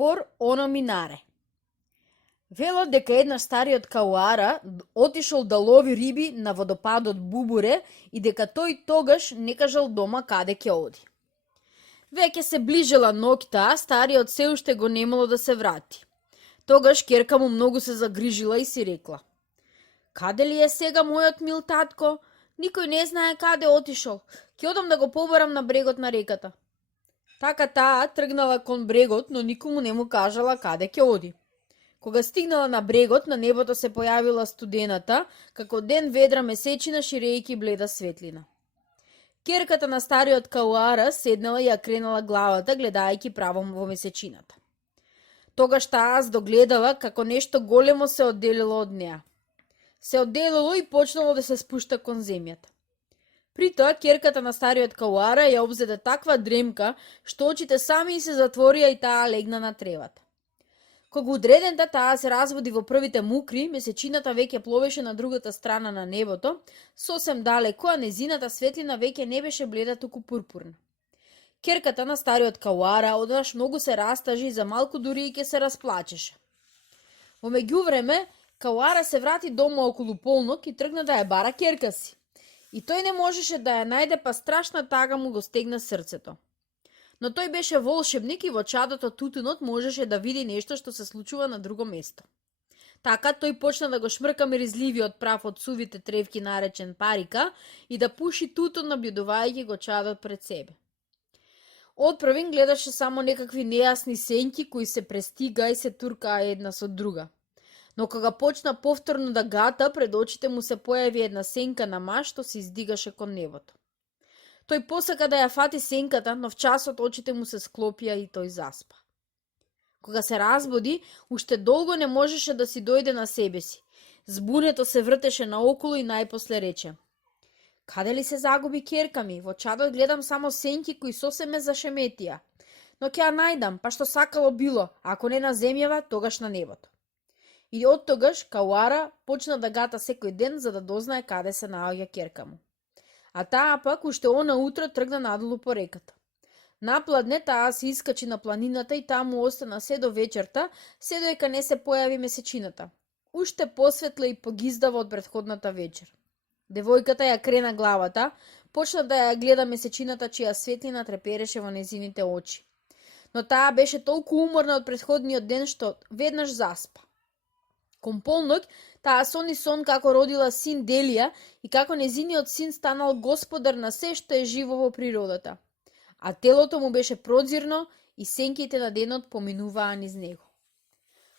Por оно минаре. Велат дека еднаш стариот Кауара отишол да лови риби на водопадот Бубуре и дека тој тогаш не кажал дома каде ќе оди. Веќе се ближела ноќта, а стариот се уште го немало да се врати. Тогаш ќерка му многу се загрижила и си рекла: "Каде ли е сега мојот мил татко? Никој не знае каде отишол. Ќе одам да го побарам на брегот на реката." Така таа тргнала кон брегот, но никому не му кажала каде ќе оди. Кога стигнала на брегот, на небото се појавила студената, како ден ведра месечина ширејќи бледа светлина. Ќерката на стариот Кауара седнала и ја кренала главата, гледајќи право во месечината. Тогаш таа догледала како нешто големо се одделило од неа. Се одделило и почнало да се спушта кон земјата. При тоа, ќерката на стариот Кауара ја обзеде таква дремка, што очите сами и се затворија и таа легна на тревата. Кога одредента таа се разбуди во првите мукри, месечината веќе пловеше на другата страна на небото, сосем далеко, а незината светлина веќе не беше бледа, туку пурпурна. Ќерката на стариот Кауара однаш многу се растажи и за малку дури и ќе се расплачеше. Во меѓувреме, Кауара се врати дома околу полнок и тргна да ја бара ќерка си. И тој не можеше да ја најде, па страшна тага му го стегна срцето. Но тој беше волшебник и во чадот од тутунот можеше да види нешто што се случува на друго место. Така тој почна да го шмрка миризливиот прав од сувите тревки наречен парика и да пуши тутун наблюдувајќи го чадот пред себе. Отпрвин гледаше само некакви нејасни сенки кои се престига и се туркаа една со друга. Но кога почна повторно да гата, пред очите му се појави една сенка на маж што се издигаше кон небото. Тој посака да ја фати сенката, но в часот очите му се склопија и тој заспа. Кога се разбуди, уште долго не можеше да си дојде на себе си. Збунето се вртеше наоколу и најпосле рече: "Каде ли се загуби ќерка ми? Во чадот гледам само сенки кои сосем ме зашеметија. Но ќе ја најдам, па што сакало било, ако не на земјава, тогаш на небото." И од тогаш Кауара почна да гата секој ден за да дознае каде се наоѓа ќерка му. А таа пак уште она утро тргна надолу по реката. Напладне таа се искачи на планината и таму остана се до вечерта, се доека не се појави месечината. Уште посветла и погиздава од претходната вечер. Девојката ја крена главата, почна да ја гледа месечината чија светлина трепереше во незините очи. Но таа беше толку уморна од претходниот ден што веднаш заспа. Кон полноќ таа сони сон како родила син Делија и како незиниот син станал господар на се што е живо во природата. А телото му беше прозирно и сенките на денот поминуваа низ него.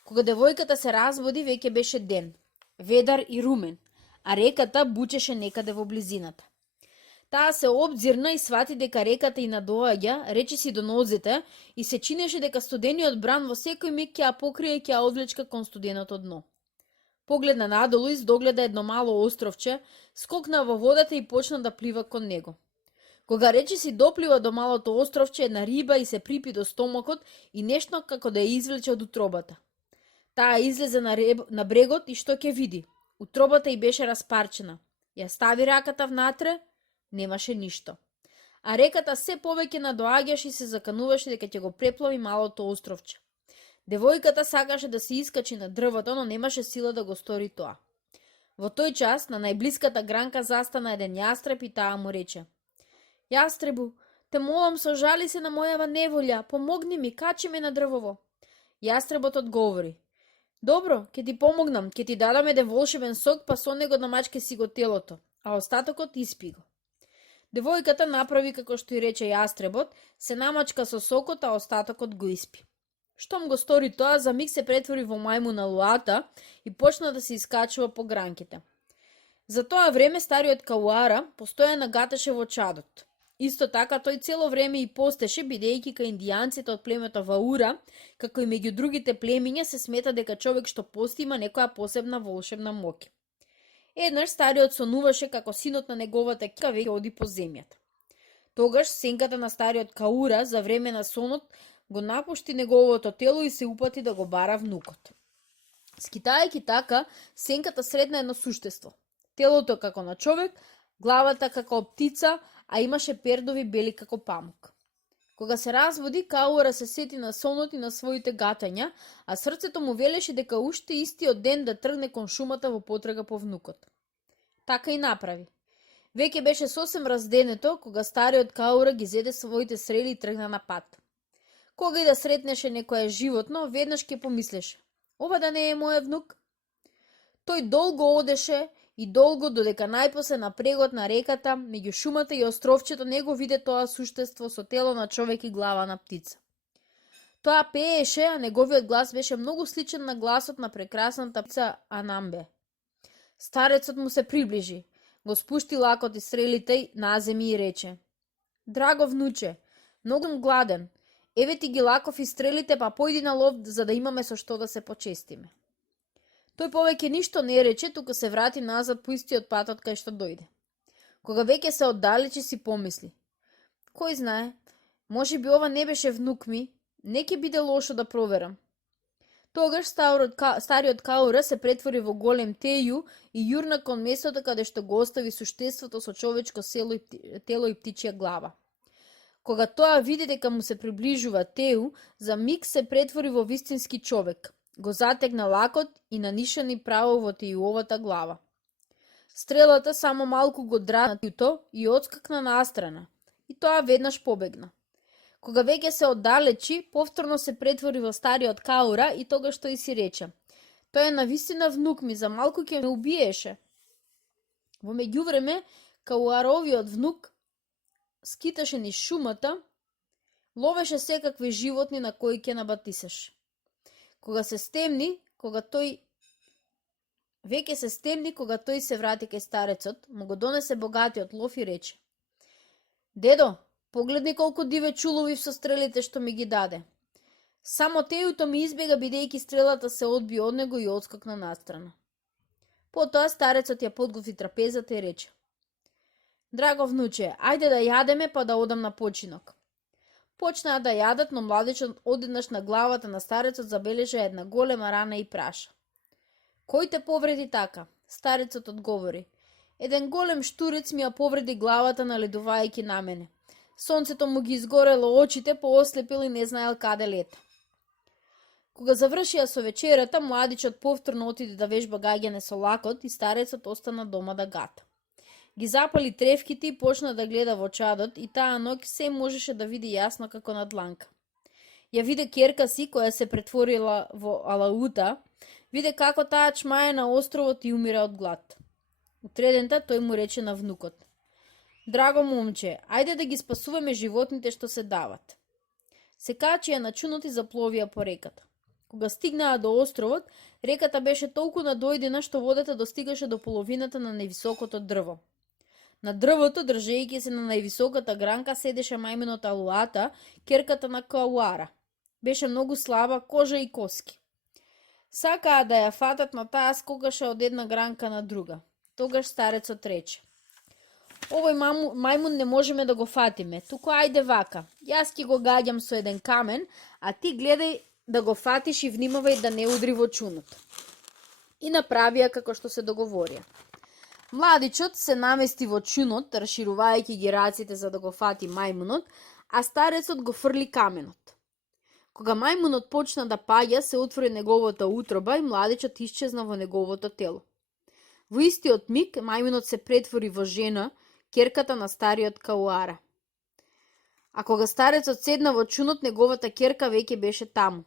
Кога девојката се разбуди, веќе беше ден, ведар и румен, а реката бучеше некаде во близината. Таа се обзирна и свати дека реката и надоаѓа, речиси до нозете, и се чинеше дека студениот бран во секој миг ќе ја покрие и ќе ја одвлечка кон студеното дно. Погледна надолу и догледа едно мало островче, скокна во водата и почна да плива кон него. Кога речиси доплива до малото островче, една риба и се припи до стомакот и нешто како да ја извлече од утробата. Таа излезе на брегот и што ќе види? Утробата ѝ беше распарчена. Ја стави раката внатре, немаше ништо. А реката се повеќе надоаѓаше и се закануваше дека ќе го преплави малото островче. Девојката сакаше да се искачи на дрвото, но немаше сила да го стори тоа. Во тој час на најблиската гранка застана еден јастреб и таа му рече: "Јастребу, те молам, сожали се на мојава неволја, помогни ми, качи ме на дрвово." Јастребот одговори: "Добро, ќе ти помогнам, ќе ти дадам еден волшебен сок, па со него намачке си го телото, а остатокот испи го." Девојката направи како што ѝ рече јастребот, се намачка со сокот, а остатокот го испи. Штом го стори тоа, за миг се претвори во мајмун на луата и почна да се искачува по гранките. За тоа време стариот Кауара постојано гатеше во чадот. Исто така тој цело време и постеше, бидејќи кај индијанците од племето Ваура, како и меѓу другите племиња, се смета дека човек што пости има некоја посебна волшебна моќ. Еднаш стариот сонуваше како синот на неговата ќерка веќе оди по земјата. Тогаш сенката на стариот Каура за време на сонот го напушти неговото тело и се упати да го бара внукот. Скитајќи така, сенката средна едно суштество. Телото како на човек, главата како птица, а имаше пердови бели како памук. Кога се разводи, Кауара се сети на сонот и на своите гатања, а срцето му велеше дека уште истиот ден да тргне кон шумата во потрага по внукот. Така и направи. Веќе беше сосем разденето, кога стариот Каура ги зеде своите срели и тргна на пат. Кога и да сретнеше некое животно, веднаш ќе помислеше: ова да не е мојот внук? Тој долго одеше и долго, додека најпосле на прегот на реката, меѓу шумата и островчето, не го виде тоа суштество со тело на човек и глава на птица. Тоа пееше, а неговиот глас беше многу сличен на гласот на прекрасната птица Анамбе. Старецот му се приближи, го спушти лакот и стрелите на земја и рече: драго внуче, многу сум гладен, еве ти ги лаков и стрелите, па појди на лов за да имаме со што да се почестиме. Тој повеќе ништо не рече, туку се врати назад по истиот патот кај што дојде. Кога веќе се оддалечи, си помисли: кој знае, може би ова не беше внук ми, не ќе биде лошо да проверам. Тогаш стариот Каура се претвори во голем теју и јурна кон местото каде што го остави суштеството со човечко тело и птичја глава. Кога тоа види дека му се приближува теју, за миг се претвори во вистински човек. Го затегна лакот и нанишани право во тејуовата глава. Стрелата само малку го драсна тејуто и отскакна настрана, и тоа веднаш побегна. Кога веќе се оддалечи, повторно се претвори во стариот Каура и тогаш тој си рече: тој е навистина внук ми, за малку ќе ме убиеше. Во меѓувреме, Кауаровиот внук скиташе низ шумата, ловеше секакви животни на кои ќе набатисаш. Кога се стемни, кога тој се врати кај старецот, му го донесе богатиот лов и рече: дедо, погледни колку диве чуловив со стрелите што ми ги даде. Само тејуто ми избега бидејќи стрелата се одби од него и отскокна настрана. Потоа старецот ја подготви трапезата и рече: драго внуче, ајде да јадеме па да одам на починок. Почнаа да јадат, но младичот одеднаш на главата на старецот забележа една голема рана и праша. Кој те повреди така? Старецот одговори: еден голем штурец ми ја повреди главата наледувајќи на мене. Сонцето му ги изгорело очите, поослепил и не знаел каде лета. Кога завршија со вечерата, младичот повторно отиде да вежба гаѓање со лакот и старецот остана дома да гата. Ги запали тревките и почна да гледа во чадот и таа ноќ се можеше да види јасно како на дланка. Ја виде ќерка си која се претворила во алаута, виде како таа чмае на островот и умира од глад. Утредента тој му рече на внукот: драго момче, ајде да ги спасуваме животните што се дават. Се качија на чунот и запловија по реката. Кога стигнаа до островот, реката беше толку надојдена што водата достигаше до половината на највисокото дрво. На дрвото, држејќи се на највисоката гранка, седеше мајмунот Алуата, ќерката на Кауара. Беше многу слаба, кожа и коски. Сакаа да ја фатат, но таа скокаше од една гранка на друга. Тогаш старецот рече: овој мајмун не можеме да го фатиме, туку ајде вака, јас ќе го гаѓам со еден камен, а ти гледај да го фатиш и внимавај да не удри во чунот. И направија како што се договорија. Младичот се намести во чунот, расширувајќи ги раците за да го фати мајмунот, а старецот го фрли каменот. Кога мајмунот почна да паѓа, се отвори неговата утроба и младичот исчезна во неговото тело. Во истиот миг мајмунот се претвори во жена, ќерката на стариот Кауара. А кога старецот седна во чунот, неговата ќерка веќе беше таму,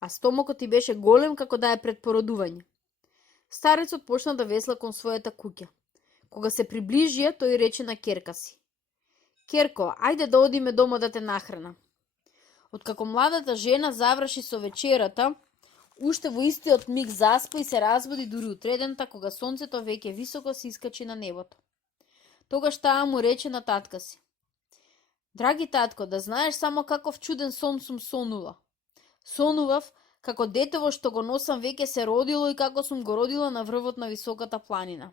а стомокот и беше голем како да е пред породување. Старецот почна да весла кон својата куќа. Кога се приближија, тој рече на ќерка си: ќерко, ајде да одиме дома да те нахранам. Откако младата жена заврши со вечерата, уште во истиот миг заспа и се разбуди дури утредента, кога сонцето веќе високо се искачи на небото. Тогаш таа му рече на татка си: драги татко, да знаеш само каков чуден сон сум сонула. Сонував како детево што го носам веќе се родило и како сум го родила на врвот на високата планина.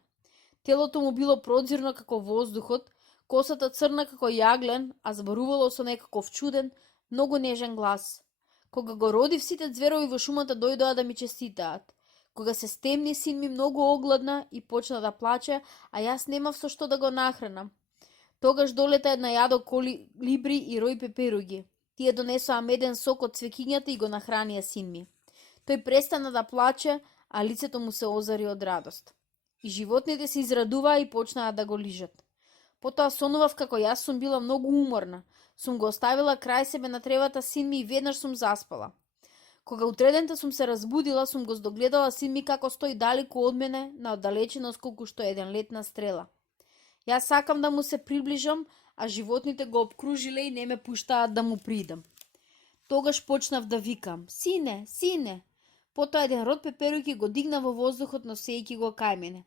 Телото му било прозирно како воздухот, косата црна како јаглен, а зборувало со некаков чуден, многу нежен глас. Кога го родив, сите ѕверови во шумата дојдоа да ми честитаат. Кога се стемни, син ми многу огладна и почна да плаче, а јас немав со што да го нахранам. Тогаш долета една јадо колибри и рој пеперуги. Тие донесоа меден сок од цвеќињата и го нахранија син ми. Тој престана да плаче, а лицето му се озари од радост. И животните се израдуваа и почнаа да го лижат. Потоа сонував како јас сум била многу уморна. Сум го оставила крај себе на тревата син ми и веднаш сум заспала. Кога утредента сум се разбудила, сум го здогледала син ми како стои далеку од мене, на оддалеченост колку што еден лет на стрела. Јас сакам да му се приближам, а животните го обкружиле и не ме пуштаат да му придам. Тогаш почнав да викам: "Сине, сине!" Потоа еден род пеперуки го дигна во воздухот, носејќи го кај мене.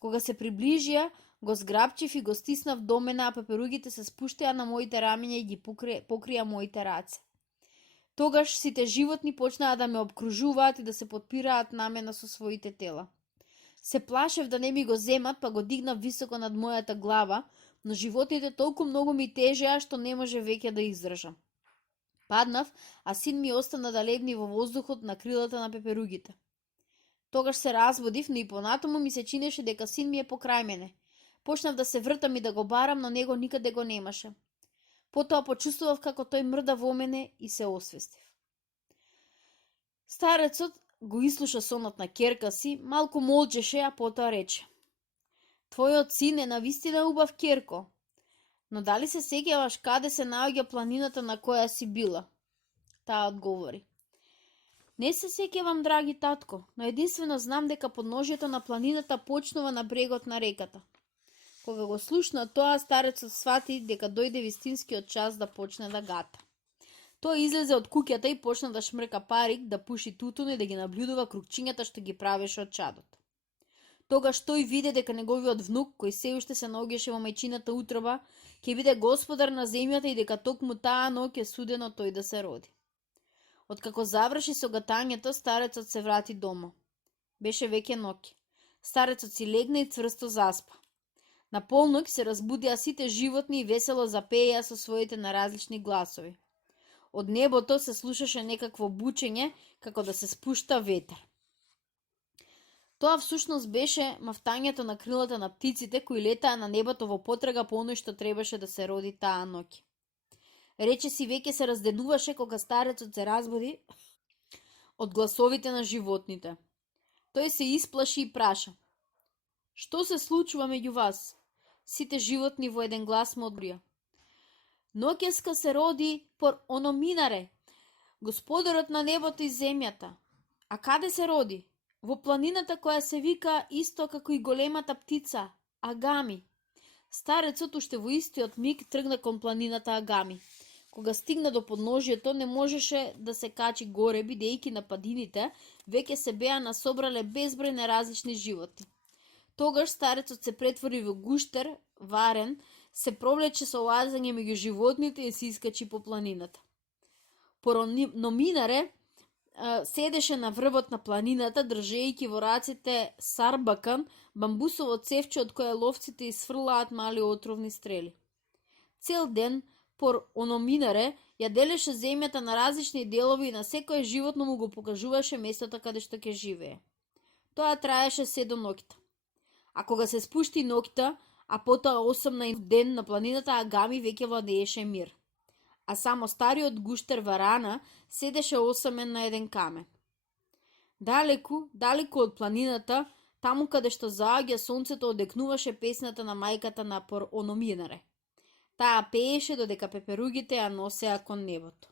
Кога се приближија, го зграбчив и го стиснав до мене, а пеперугите се спуштеа на моите рамиња и ги покрија моите раце. Тогаш сите животни почнаа да ме обкружуваат и да се подпираат на мене со своите тела. Се плашев да не ми го земат, па го дигнав високо над мојата глава, но животните толку многу ми тежеа што не може веќе да издржам. Паднав, а син ми остана да легне во воздухот на крилата на пеперугите. Тогаш се разбудив, но и понатаму ми се чинеше дека син ми е покрај мене. Почнав да се вртам и да го барам, но него никаде го немаше. Потоа почувствував како тој мрда во мене и се освестив. Старецот го изслуша сонот на ќерка си, малку молчеше, а потоа рече: "Твојот син е навистина убав ќерко, но дали се сеќаваш каде се наоѓа планината на која си била?" Таа одговори: "Не се сеќавам, драги татко, но единствено знам дека подножјето на планината почнува на брегот на реката." Кога го слушна тоа, старецот свати дека дојде вистинскиот час да почне да гата. Тој излезе од куќата и почна да шмрка парик, да пуши тутун и да ги наблюдува крукчињата што ги правеше од чадот. Тогаш тој виде дека неговиот внук, кој се уште се наоѓаше во мајчината утроба, ќе биде господар на земјата и дека токму таа ноќ е судено тој да се роди. Откако заврши со гатањето, старецот се врати дома. Беше веќе ноќ. Старецот си легна и цврсто заспа. На полноќ се разбудија сите животни и весело запееја со своите наразлични гласови. Од небото се слушаше некакво бучење, како да се спушта ветер. Тоа всушност беше мафтањето на крилата на птиците кои летаа на небото во потрага по оној што требаше да се роди таа ноќ. Рече си веќе се разденуваше кога старецот се разбуди од гласовите на животните. Тој се исплаши и праша: "Што се случува меѓу вас?" Сите животни во еден глас му одговорија: "Ноќеска се роди пор оно минаре, господарот на небото и земјата." "А каде се роди?" "Во планината која се вика исто како и големата птица, Агами." Старецот уште во истиот миг тргна кон планината Агами. Кога стигна до подножјето, не можеше да се качи горе, бидејќи на падините веќе се беа насобрале безброј неразлични животни. Тогаш старецот се претвори во гуштер, варен, се провлече со лазање меѓу животните и се искачи по планината. Пороnomинare седеше на врвот на планината, држејќи во раците сарбакан, бамбусово цевче од кое ловците изфрлаат мали отровни стрели. Цел ден Пороnomинare ја делеше земјата на различни делови и на секое животно му го покажуваше местото каде што ќе живее. Тоа траеше се до ноќта. А кога се спушти ноќта, а потоа осамна ден на планината Агами веќе владееше мир. А само стариот гуштер Варана седеше осамен на еден камен. Далеку, далеку од планината, таму каде што заоѓа сонцето, одекнуваше песната на мајката на Пороnomинare. Таа пееше додека пеперугите ја носеа кон небото.